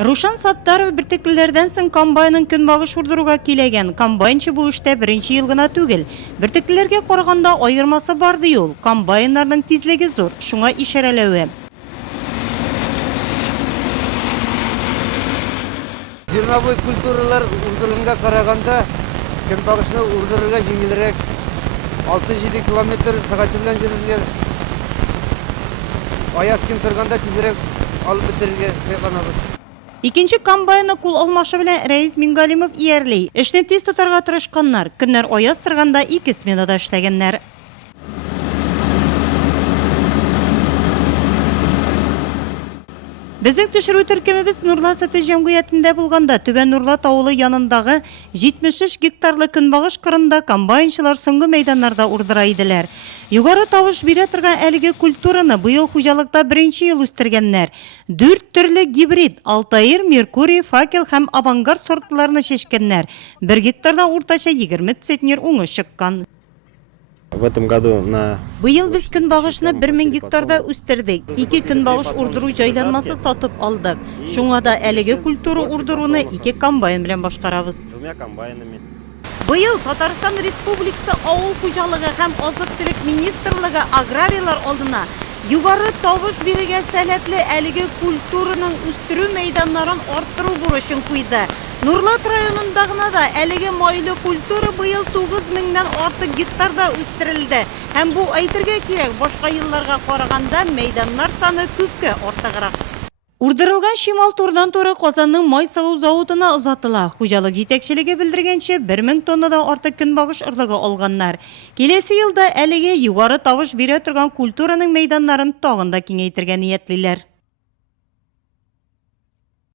Рушан Саттаров биртеклелерден соң комбайнын көнбагыш урдыруга килеген. Комбайнчы бу эштә беренче ел гына түгел. Биртеклелерге караганда айырмасы бар ди ул. Комбайннарның тизлеге зур, шуңа ишарәләве. Зерновой культуралар урдырганга караганда көнбагышны урдырырга жеңилрәк. 6-7 км сәгать белән җөрергә. Аяз көн торганда тизрәк алып бетерергә кыйганабыз. Икенче комбайны кул алмашы белән Рәис Мингалимов иярлей. Эшне тиз тотарга тырышканнар. Көннәр аяз торганда 2 сменада эшләгәннәр. Безнең төшерү төркемебез Нурла Сөте җәмгыятендә булганда Түбән Нурла тавылы янындагы 73 гектарлы көнбагыш кырында комбайнчылар соңгы мәйданнарда урдыра иделәр. Югары тавыш бирә торган әлеге культураны быел хуҗалыкта беренче ел үстергәннәр. 4 төрле гибрид Алтаир, Меркурий, Факел һәм Авангард сортларны чәчкәннәр. 1 гектардан уртача 20 центнер уңыш чыккан. В этом году Быел без көнбагышны 1000 гектарда үстердек. 2 көнбагыш урдыру җайланмасы сатып алдык. Шуңа да әлеге культура урдыруны 2 комбайн белән башкарабыз. 2 комбайнами. Быел Татарстан Республикасы Авыл хуҗалыгы һәм азык-төлек министрлыгы аграрийлар алдына югары тавыш бирергә сәләтле әлеге культураның үстерү мәйданнарын арттыру бурычын куйды. Нурлат районында гына да әлеге майлы культура быел 9000 артык гектарда үстерелде. Һәм бу әйтергә кирәк, башка елларга караганда мәйданнар саны күпкә артыграк. Урдырылган шимал турдан-туры Казанның май сагу заводына озатыла. Хуҗалык җитәкчелеге белдергәнчә 1000 тоннадан артык көнбагыш орлыгы алганнар. Киләсе елда әлеге югары тавыш бирә торган культураның мәйданнарын тагын да киңәйтергә ниятлиләр.